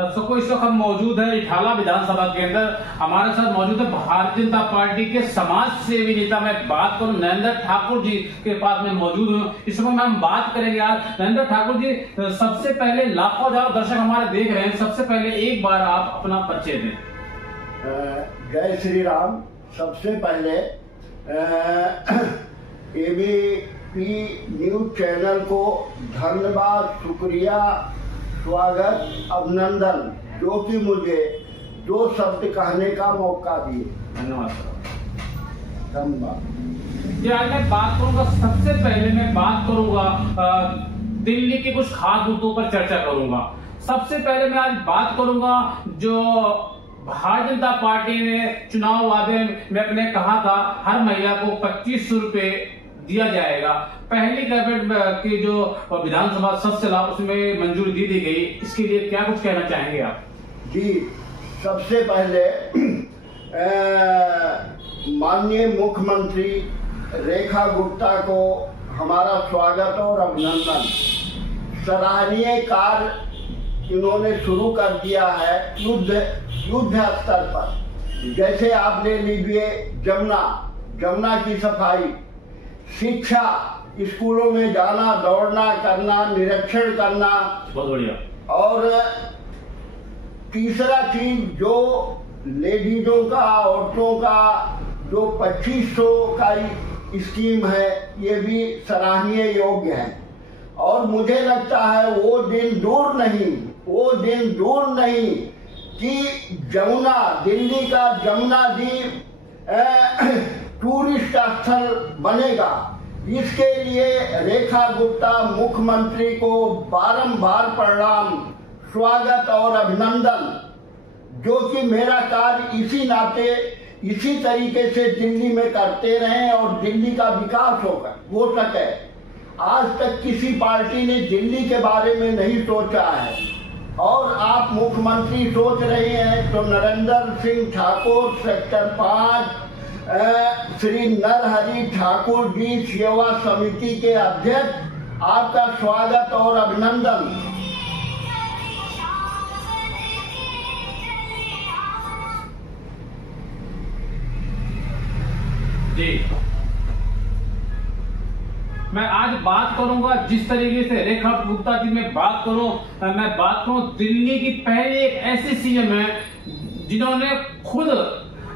दर्शकों, इस वक्त हम मौजूद है इटाला विधानसभा के अंदर। हमारे साथ मौजूद है भारतीय जनता पार्टी के समाज सेवी नेता, मैं बात करूं नरेंद्र ठाकुर जी के पास में मौजूद हूं। इस वक्त हम बात करेंगे आज नरेंद्र ठाकुर जी। सबसे पहले लाखों हजार दर्शक हमारे देख रहे हैं, सबसे पहले एक बार आप अपना परिचय दें। जय श्री राम। सबसे पहले एबीपी न्यूज चैनल को धन्यवाद, शुक्रिया, स्वागत, अभिनंदन, जो कि मुझे 2 शब्द कहने का मौका दिए। धन्यवाद। धन्यवाद। मैं बात करूंगा, सबसे पहले मैं बात करूंगा दिल्ली के कुछ खास मुद्दों पर चर्चा करूंगा। सबसे पहले मैं आज बात करूंगा जो भारतीय जनता पार्टी ने चुनाव वादे में अपने कहा था हर महिला को 2500 रुपए दिया जाएगा। पहली कैबिनेट की जो विधानसभा सत्र चला उसमें मंजूरी दी गई, इसके लिए क्या कुछ कहना चाहेंगे आप? जी, सबसे पहले माननीय मुख्यमंत्री रेखा गुप्ता को हमारा स्वागत और अभिनंदन। सराहनीय कार्य इन्होंने शुरू कर दिया है युद्ध स्तर पर। जैसे आप ले लीजिए जमुना की सफाई, शिक्षा, स्कूलों में जाना, दौड़ना करना, निरीक्षण करना, बहुत बढ़िया। और तीसरा चीज जो लेडीजों का, औरतों का जो 2500 का स्कीम है, ये भी सराहनीय योग्य है। और मुझे लगता है वो दिन दूर नहीं कि दिल्ली का जमुना जी टूरिस्ट स्थल बनेगा। इसके लिए रेखा गुप्ता मुख्यमंत्री को बारंबार प्रणाम, स्वागत और अभिनंदन, जो कि मेरा कार्य इसी नाते इसी तरीके से दिल्ली में करते रहें और दिल्ली का विकास हो सके। आज तक किसी पार्टी ने दिल्ली के बारे में नहीं सोचा है और आप मुख्यमंत्री सोच रहे हैं तो नरेंद्र सिंह ठाकुर, सेक्टर 5, श्री नरहरि ठाकुर जी, सेवा समिति के अध्यक्ष, आपका स्वागत और अभिनंदन। जी, मैं आज बात करूंगा जिस तरीके से रेखा गुप्ता जी मैं बात करूं दिल्ली की पहली एक ऐसी सीएम है जिन्होंने खुद,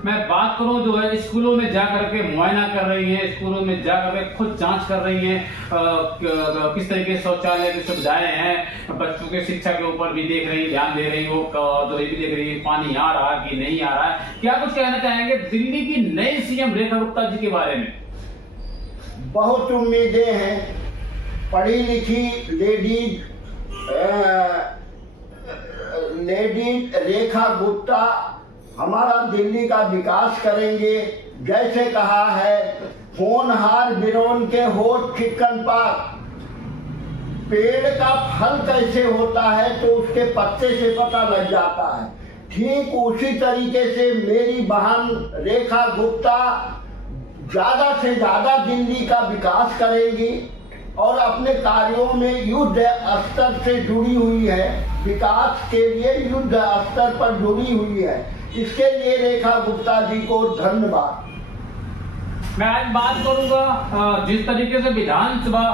मैं बात करूं जो है स्कूलों में जाकर के मुआयना कर रही है, स्कूलों में जाकर के खुद जांच कर रही है किस तरीके शौचालय की सुविधाएं हैं, बच्चों के शिक्षा के ऊपर भी देख रही, ध्यान दे रही हो, तो ये भी देख रही है पानी आ रहा है कि नहीं आ रहा है। क्या कुछ कहना चाहेंगे दिल्ली की नई सीएम रेखा गुप्ता जी के बारे में? बहुत उम्मीदें हैं। पढ़ी लिखी लेडीज रेखा गुप्ता हमारा दिल्ली का विकास करेंगे। जैसे कहा है, होनहार बिरोन के होठ चिकन पाक, पेड़ का फल कैसे होता है तो उसके पत्ते से पता लग जाता है। ठीक उसी तरीके से मेरी बहन रेखा गुप्ता ज्यादा से ज्यादा दिल्ली का विकास करेगी और अपने कार्यों में युद्ध स्तर से जुड़ी हुई है, विकास के लिए युद्ध स्तर पर जुड़ी हुई है। इसके लिए रेखा गुप्ता जी को धन्यवाद। मैं आज बात करूंगा जिस तरीके से विधानसभा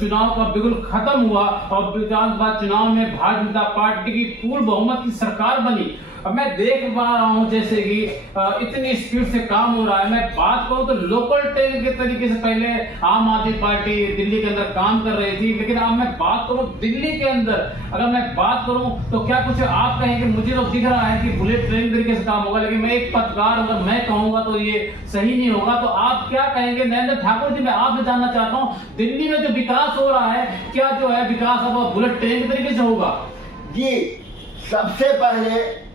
चुनाव का बिल्कुल खत्म हुआ और विधानसभा चुनाव में भारतीय जनता पार्टी की पूर्ण बहुमत की सरकार बनी। अब मैं देख पा रहा हूं जैसे कि इतनी स्पीड से काम हो रहा है। मैं बात करूं तो लोकल ट्रेन के तरीके से पहले आम आदमी पार्टी दिल्ली के अंदर काम कर रही थी, लेकिन अब मैं बात करूं दिल्ली के अंदर, अगर मैं बात करूं तो क्या कुछ आप कहेंगे? मुझे तो दिख रहा है कि बुलेट ट्रेन तरीके से काम होगा, लेकिन मैं एक पत्रकार अगर मैं कहूंगा तो ये सही नहीं होगा। तो आप क्या कहेंगे? नरेंद्र ठाकुर जी, मैं आपसे जानना चाहता हूँ, दिल्ली में जो विकास हो रहा है, क्या जो है विकास अब बुलेट ट्रेन के तरीके से होगा? जी, सबसे पहले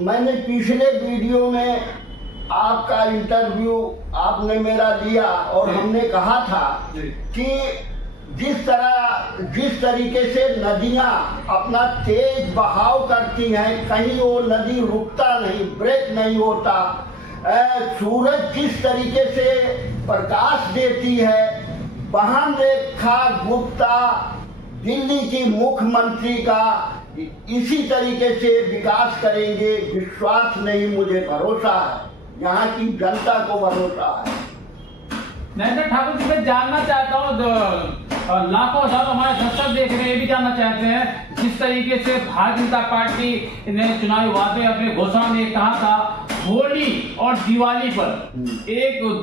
मैंने पिछले वीडियो में आपका इंटरव्यू आपने मेरा लिया और हमने कहा था कि जिस तरीके से नदियां अपना तेज बहाव करती हैं, कहीं वो नदी रुकता नहीं, ब्रेक नहीं होता। सूरज जिस तरीके से प्रकाश देती है, बहन रेखा गुप्ता दिल्ली की मुख्यमंत्री का इसी तरीके से विकास करेंगे। विश्वास नहीं, मुझे भरोसा है, यहाँ की जनता को भरोसा है। नरेंद्र ठाकुर जी, मैं जानना चाहता हूँ, लाखों हजारों हमारे दर्शक देख रहे हैं, ये भी जानना चाहते हैं, जिस तरीके से भारतीय जनता पार्टी ने चुनावी वादे अपने घोषणा में कहा था होली और दिवाली पर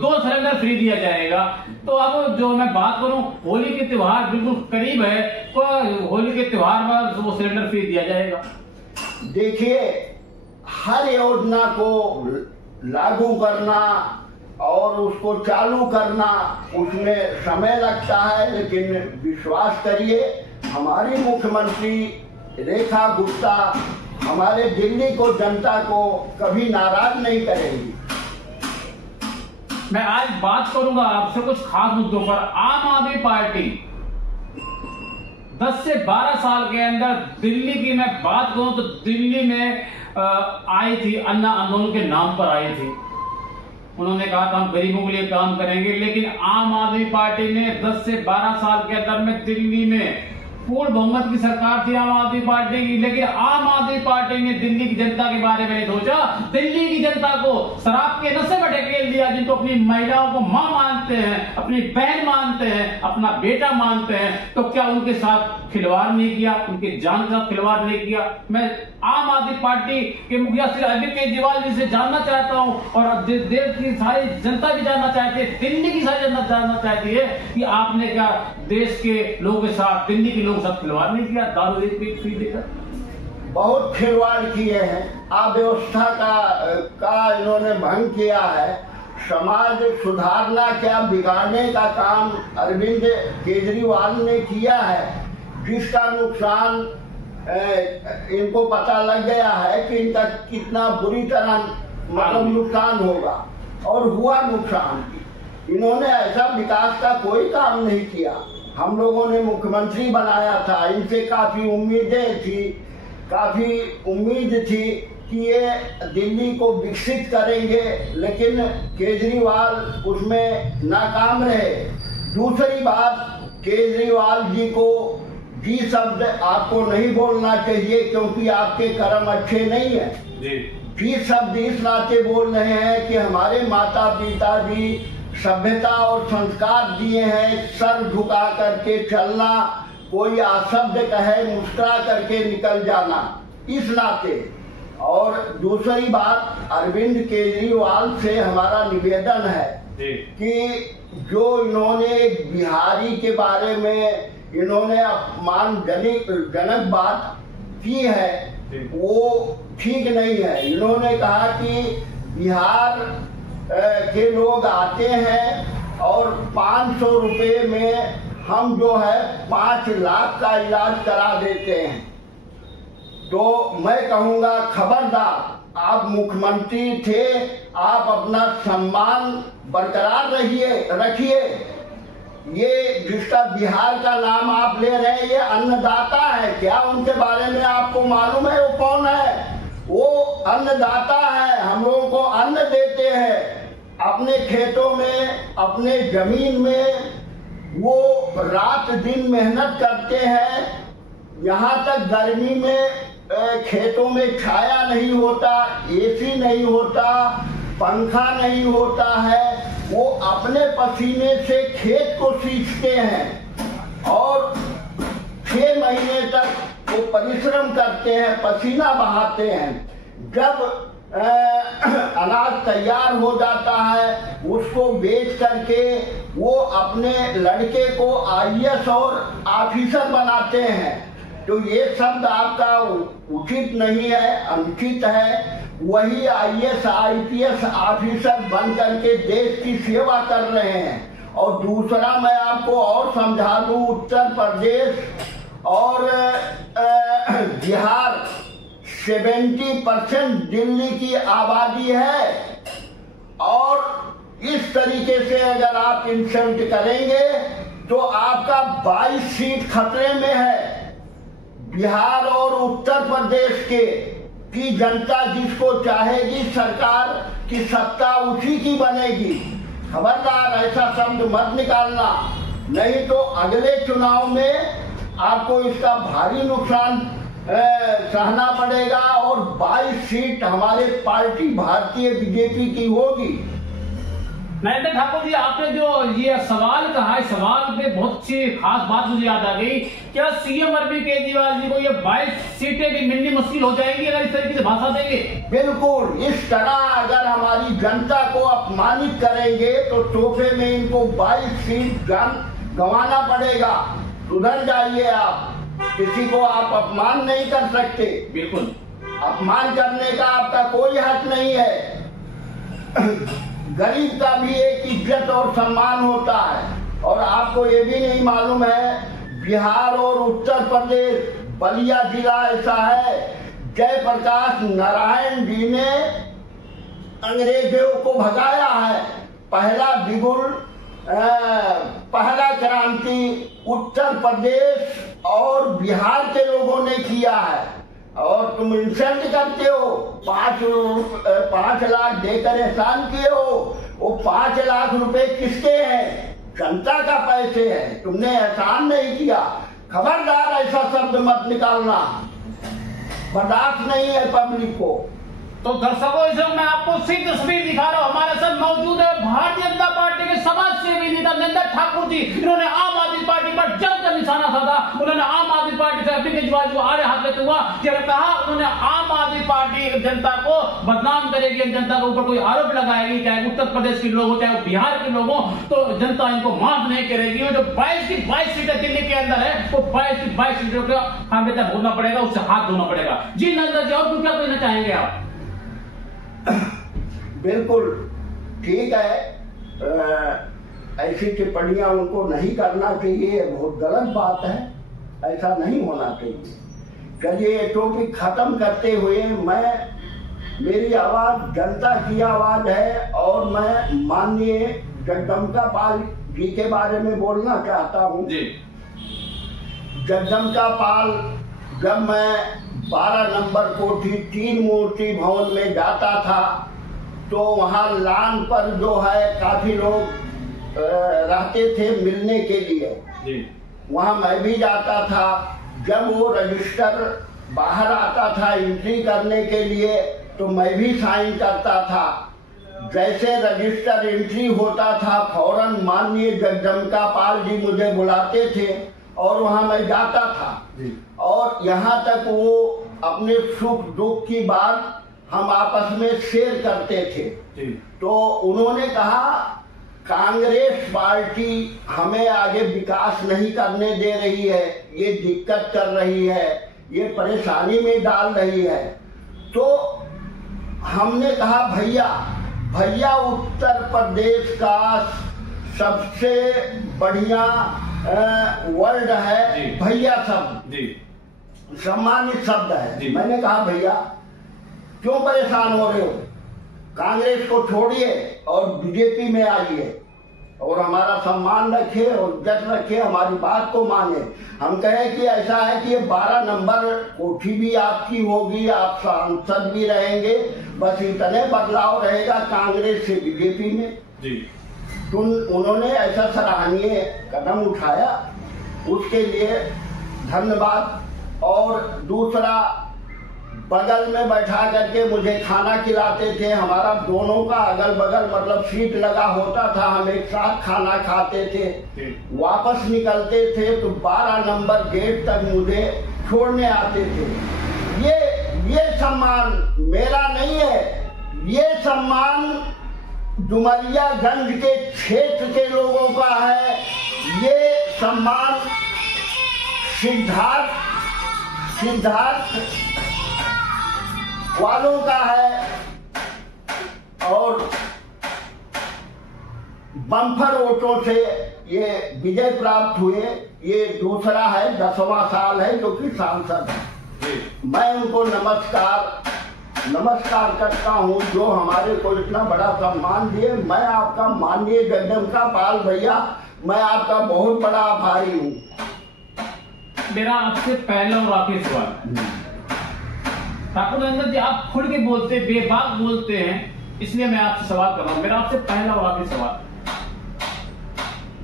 2 सिलेंडर फ्री दिया जाएगा, तो अब जो मैं बात करूं, होली के त्योहार बिल्कुल करीब है, तो होली के त्योहार पर वो सिलेंडर फ्री दिया जाएगा। देखिए, हर योजना को लागू करना और उसको चालू करना, उसमें समय लगता है, लेकिन विश्वास करिए, हमारी मुख्यमंत्री रेखा गुप्ता हमारे दिल्ली को, जनता को कभी नाराज नहीं करेंगी। मैं आज बात करूंगा आपसे कुछ खास मुद्दों पर। आम आदमी पार्टी 10 से 12 साल के अंदर दिल्ली की मैं बात करूं तो दिल्ली में आई थी, अन्ना आंदोलन के नाम पर आई थी। उन्होंने कहा था हम गरीबों के लिए काम करेंगे, लेकिन आम आदमी पार्टी ने 10 से 12 साल के अंदर में दिल्ली में पूर्ण बहुमत की सरकार थी आम आदमी पार्टी की, लेकिन आम आदमी पार्टी ने दिल्ली की जनता के बारे में सोचा। दिल्ली की जनता को शराब के नशे में ढकेल दिया, जिनको अपनी महिलाओं को मां मानते हैं, अपनी बहन मानते हैं, अपना बेटा मानते हैं, तो क्या उनके साथ खिलवाड़ नहीं किया, उनके जान के साथ खिलवाड़ नहीं किया? मैं आम आदमी पार्टी के मुखिया श्री अरविंद केजरीवाल जी से जानना चाहता हूं, और देश की सारी जनता भी जानना चाहती है, दिल्ली की सारी जनता जानना चाहती है कि आपने क्या देश के लोगों के साथ, दिल्ली के लोगों के साथ खिलवाड़ नहीं किया? दारू एक फ्री देकर बहुत खिलवाड़ किए हैं, अव्यवस्था का इन्होंने भंग किया है। समाज सुधारना क्या बिगाड़ने का काम अरविंद केजरीवाल ने किया है, जिसका नुकसान इनको पता लग गया है कि इनका कितना बुरी तरह मतलब नुकसान होगा, और हुआ नुकसान। इन्होंने ऐसा विकास का कोई काम नहीं किया। हम लोगों ने मुख्यमंत्री बनाया था, इनसे काफी उम्मीदें थी, काफी उम्मीद थी कि ये दिल्ली को विकसित करेंगे, लेकिन केजरीवाल उसमें नाकाम रहे। दूसरी बात, केजरीवाल जी को जी शब्द आपको नहीं बोलना चाहिए, क्योंकि आपके कर्म अच्छे नहीं है। जी शब्द इस नाते बोल रहे हैं कि हमारे माता पिता जी सभ्यता और संस्कार दिए हैं, सर झुका करके चलना, कोई अशब्द कहे मुस्कुरा करके निकल जाना, इस नाते। और दूसरी बात, अरविंद केजरीवाल से हमारा निवेदन है कि जो इन्होंने बिहारी के बारे में इन्होंने अपमानजनक बात की है, वो ठीक नहीं है। इन्होंने कहा कि बिहार के लोग आते हैं और 500 रुपए में हम जो है 5 लाख का इलाज करा देते हैं। तो मैं कहूँगा, खबरदार, आप मुख्यमंत्री थे, आप अपना सम्मान बरकरार रखिए। ये जिसका बिहार का नाम आप ले रहे हैं, ये अन्नदाता है। क्या उनके बारे में आपको मालूम है वो कौन है? वो अन्नदाता है, हम लोगों को अन्न देते हैं। अपने खेतों में, अपने जमीन में वो रात दिन मेहनत करते हैं। यहाँ तक गर्मी में खेतों में छाया नहीं होता, एसी नहीं होता, पंखा नहीं होता है। वो अपने पसीने से खेत को सींचते हैं और 6 महीने तक वो परिश्रम करते हैं, पसीना बहाते हैं। जब अनाज तैयार हो जाता है, उसको बेच करके वो अपने लड़के को IAS और ऑफिसर बनाते हैं। तो ये शब्द आपका उचित नहीं है, अनुचित है। वही IAS IPS ऑफिसर बन करके देश की सेवा कर रहे हैं। और दूसरा मैं आपको और समझा दूं, उत्तर प्रदेश और बिहार 70% दिल्ली की आबादी है, और इस तरीके से अगर आप इंसल्ट करेंगे तो आपका 22 सीट खतरे में है। बिहार और उत्तर प्रदेश की जनता जिसको चाहेगी, सरकार की सत्ता उसी की बनेगी। खबरदार ऐसा शब्द मत निकालना, नहीं तो अगले चुनाव में आपको इसका भारी नुकसान सहना पड़ेगा और 22 सीट हमारे पार्टी भारतीय बीजेपी की होगी। नरेंद्र ठाकुर जी, आपने जो ये सवाल कहा है, सवाल पे बहुत सी खास बात मुझे याद आ गई। क्या सीएम अरविंद केजरीवाल जी को ये 22 सीटें भी मिलनी मुश्किल हो जाएंगी अगर इस तरीके से भाषा देंगे? बिल्कुल, इस तरह अगर हमारी जनता को अपमानित करेंगे तो तोहफे में इनको 22 सीट गंवाना पड़ेगा। सुधर जाइए आप, किसी को आप अपमान नहीं कर सकते। बिल्कुल, अपमान करने का आपका कोई हक नहीं है। गरीब का भी एक इज्जत और सम्मान होता है। और आपको ये भी नहीं मालूम है, बिहार और उत्तर प्रदेश बलिया जिला ऐसा है, जयप्रकाश नारायण जी ने अंग्रेजों को भगाया है। पहला बिगुल, पहला क्रांति उत्तर प्रदेश और बिहार के लोगों ने किया है। और तुम इंसल्ट करते हो, 5 लाख देकर एहसान किए हो। वो 5 लाख रुपए किसके हैं? जनता का पैसे है, तुमने एहसान नहीं किया। खबरदार ऐसा शब्द मत निकालना, बर्दाश्त नहीं है पब्लिक को। तो दर्शकों, इस मैं आपको सीधी तस्वीर दिखा रहा हूँ। हमारे साथ मौजूद है भारतीय जनता पार्टी के समाज सेवी नेता नरेंद्र ठाकुर जी। इन्होंने आम आदमी पार्टी पर जमकर निशाना साधा। उन्होंने आम आदमी पार्टी से अरविंद केजरीवाल को आड़े हाथ लेते हुआ कहा, उन्होंने आम आदमी पार्टी जनता को बदनाम करेगी, जनता के ऊपर कोई आरोप लगाएगी, चाहे उत्तर प्रदेश के लोग हो चाहे बिहार के लोग हो, तो जनता इनको माफ नहीं करेगी। और जो 22 की 22 सीटें दिल्ली के अंदर है, वो 22 की 22 सीटों का हमें भोगना पड़ेगा, उससे हाथ धोना पड़ेगा। जी नरेंद्र जी, और क्या कहना चाहेंगे आप? बिल्कुल ठीक है, ऐसी टिप्पणियां उनको नहीं करना चाहिए, बहुत गलत बात है, ऐसा नहीं होना चाहिए। चलिए ये टॉपिक खत्म करते हुए, मेरी आवाज जनता की आवाज है और मैं माननीय जगदम्बिका पाल जी के बारे में बोलना चाहता हूँ। जगदम्बिका पाल, जब मैं 12 नंबर कोठी 3 मूर्ति भवन में जाता था तो वहाँ लान पर जो है काफी लोग रहते थे मिलने के लिए। वहाँ मैं भी जाता था। जब वो रजिस्टर बाहर आता था एंट्री करने के लिए तो मैं भी साइन करता था। जैसे रजिस्टर एंट्री होता था फौरन माननीय जगदम्बिका पाल जी मुझे बुलाते थे और वहाँ मैं जाता था। और यहाँ तक वो अपने सुख दुख की बात हम आपस में शेयर करते थे। तो उन्होंने कहा कांग्रेस पार्टी हमें आगे विकास नहीं करने दे रही है, ये दिक्कत कर रही है, ये परेशानी में डाल रही है। तो हमने कहा भैया उत्तर प्रदेश का सबसे बढ़िया वर्ड है भैया शब्द, सम्मानित शब्द है। मैंने कहा भैया क्यों परेशान हो रहे हो, कांग्रेस को छोड़िए और बीजेपी में आइए और हमारा सम्मान रखे और इज्जत रखे, हमारी बात को माने। हम कहें कि ऐसा है कि ये 12 नंबर कोठी भी आपकी होगी, आप सांसद भी रहेंगे, बस इतने बदलाव रहेगा कांग्रेस से बीजेपी में। तो उन्होंने ऐसा सराहनीय कदम उठाया, उसके लिए धन्यवाद। और दूसरा, बगल में बैठा करके मुझे खाना खिलाते थे। हमारा दोनों का अगल बगल मतलब सीट लगा होता था, हम एक साथ खाना खाते थे। वापस निकलते थे तो 12 नंबर गेट तक मुझे छोड़ने आते थे। ये सम्मान मेरा नहीं है, ये सम्मान डुमरियागंज के क्षेत्र के लोगों का है। ये सम्मान सिद्धार्थ वालों का है। और बम्पर वोटों से ये विजय प्राप्त हुए। ये दूसरा है, 10वां साल है जो कि सांसद है। मैं उनको नमस्कार करता हूँ जो हमारे को इतना बड़ा सम्मान दिए। मैं आपका माननीय जगदम्बिका पाल भैया, मैं आपका बहुत बड़ा आभारी हूँ। मेरा आपसे पहला और आखिरी सवाल, ठाकुर नरेंद्र जी आप खुल के बोलते, बेबाक बोलते हैं, इसलिए मैं आपसे सवाल कर रहा हूं। मेरा आपसे पहला और आखिरी सवाल,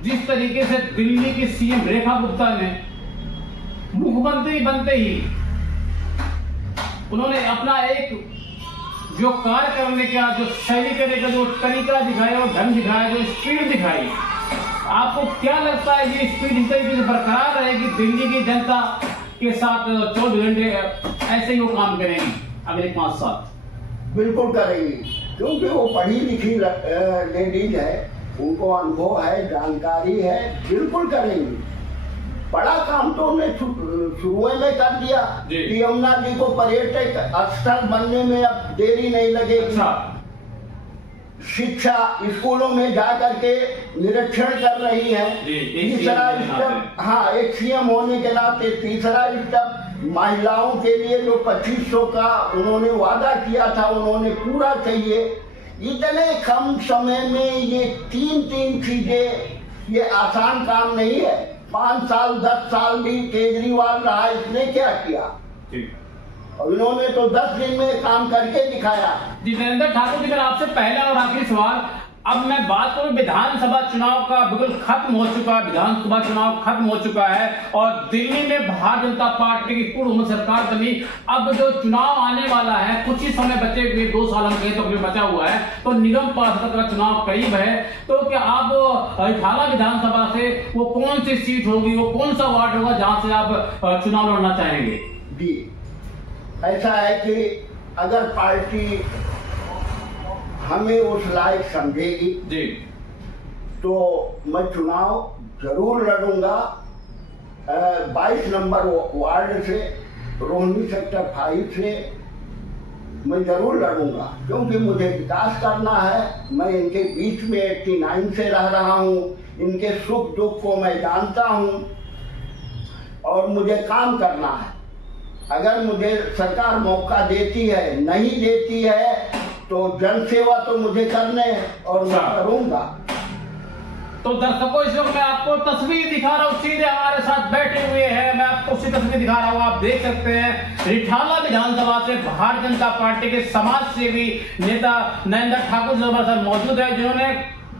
जिस तरीके से दिल्ली की सीएम रेखा गुप्ता ने मुख्यमंत्री बनते ही उन्होंने अपना एक जो कार्य करने का, जो शैली करने का जो तरीका दिखाया और ढंग दिखाया, जो स्पीड दिखाई, आपको क्या लगता है ये स्पीड इस तरीके से बरकरार रहेगी? दिल्ली की जनता के साथ 24 घंटे ऐसे ही वो काम करेंगी अगले 5 साल? बिल्कुल करेंगी, क्योंकि वो पढ़ी लिखी लेडीज है, उनको अनुभव है, जानकारी है, बिल्कुल करेंगी। बड़ा काम तो उन्हें शुरू में कर दिया कि यमुना जी को पर्यटक स्थल बनने में अब देरी नहीं लगेगी। अच्छा। शिक्षा स्कूलों में जा करके निरीक्षण कर रही है। तीसरा स्टेप, हाँ, एक सीएम होने के नाते तीसरा स्टेप महिलाओं के लिए जो 2500 का उन्होंने वादा किया था, उन्होंने पूरा चाहिए। इतने कम समय में ये तीन चीजें, ये आसान काम नहीं है। 5 साल 10 साल भी केजरीवाल रहा, इसने क्या किया? और इन्होंने तो 10 दिन में काम करके दिखाया। जी नरेंद्र ठाकुर जी, मेरा आपसे पहला और आखिरी सवाल, अब मैं बात करूं विधानसभा चुनाव का, बिल्कुल खत्म हो चुका है, विधानसभा चुनाव खत्म हो चुका है और दिल्ली में भारतीय जनता पार्टी की पूर्ण सरकार बनी। अब जो चुनाव आने वाला है, कुछ ही समय बचे हुए, 2 साल हम कहें तो अभी बचा हुआ है, तो निगम पार्षद का चुनाव करीब है। तो क्या आप रिठाला विधानसभा से वो कौन सी सीट होगी, वो कौन सा वार्ड होगा जहां से आप चुनाव लड़ना चाहेंगे? जी, ऐसा है कि अगर पार्टी हमें उस लायक समझेगी जी, तो मैं चुनाव जरूर लड़ूंगा। 22 नंबर वार्ड से, रोहिणी सेक्टर 5 से मैं जरूर लड़ूंगा, क्योंकि मुझे विकास करना है। मैं इनके बीच में 89 से रह रहा हूं, इनके सुख दुख को मैं जानता हूं और मुझे काम करना है। अगर मुझे सरकार मौका देती है, नहीं देती है, तो जन सेवा तो मुझे करने और मैं करूंगा। तो दर्शकों, इस वक्त मैं आपको तस्वीर दिखा रहा हूँ, सीधे हमारे साथ बैठे हुए हैं, मैं आपको उसी तस्वीर दिखा रहा हूँ, आप देख सकते हैं। रिठाला विधानसभा से भारतीय जनता पार्टी के समाज सेवी नेता नरेंद्र ठाकुर जी हमारे साथ मौजूद है, जिन्होंने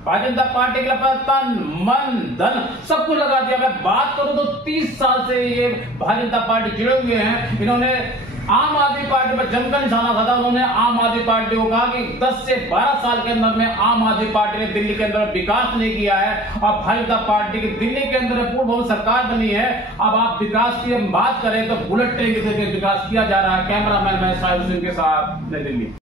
भारतीय जनता पार्टी के लिए तन मन धन सब कुछ लगा दिया। मैं बात करूं तो 30 साल से ये भारतीय जनता पार्टी जुड़े हुए हैं। इन्होंने आम आदमी पार्टी पर जमकर निशाना साधा। उन्होंने आम आदमी पार्टी को कहा कि 10 से 12 साल के अंदर में आम आदमी पार्टी ने दिल्ली के अंदर विकास नहीं किया है और भारतीय जनता पार्टी की दिल्ली के अंदर पूर्ण बहुमत सरकार बनी है। अब आप विकास की बात करें तो बुलेट ट्रेन के जरिए विकास किया जा रहा है। कैमरामैन मैं साहिब सिंह के साथ नई दिल्ली।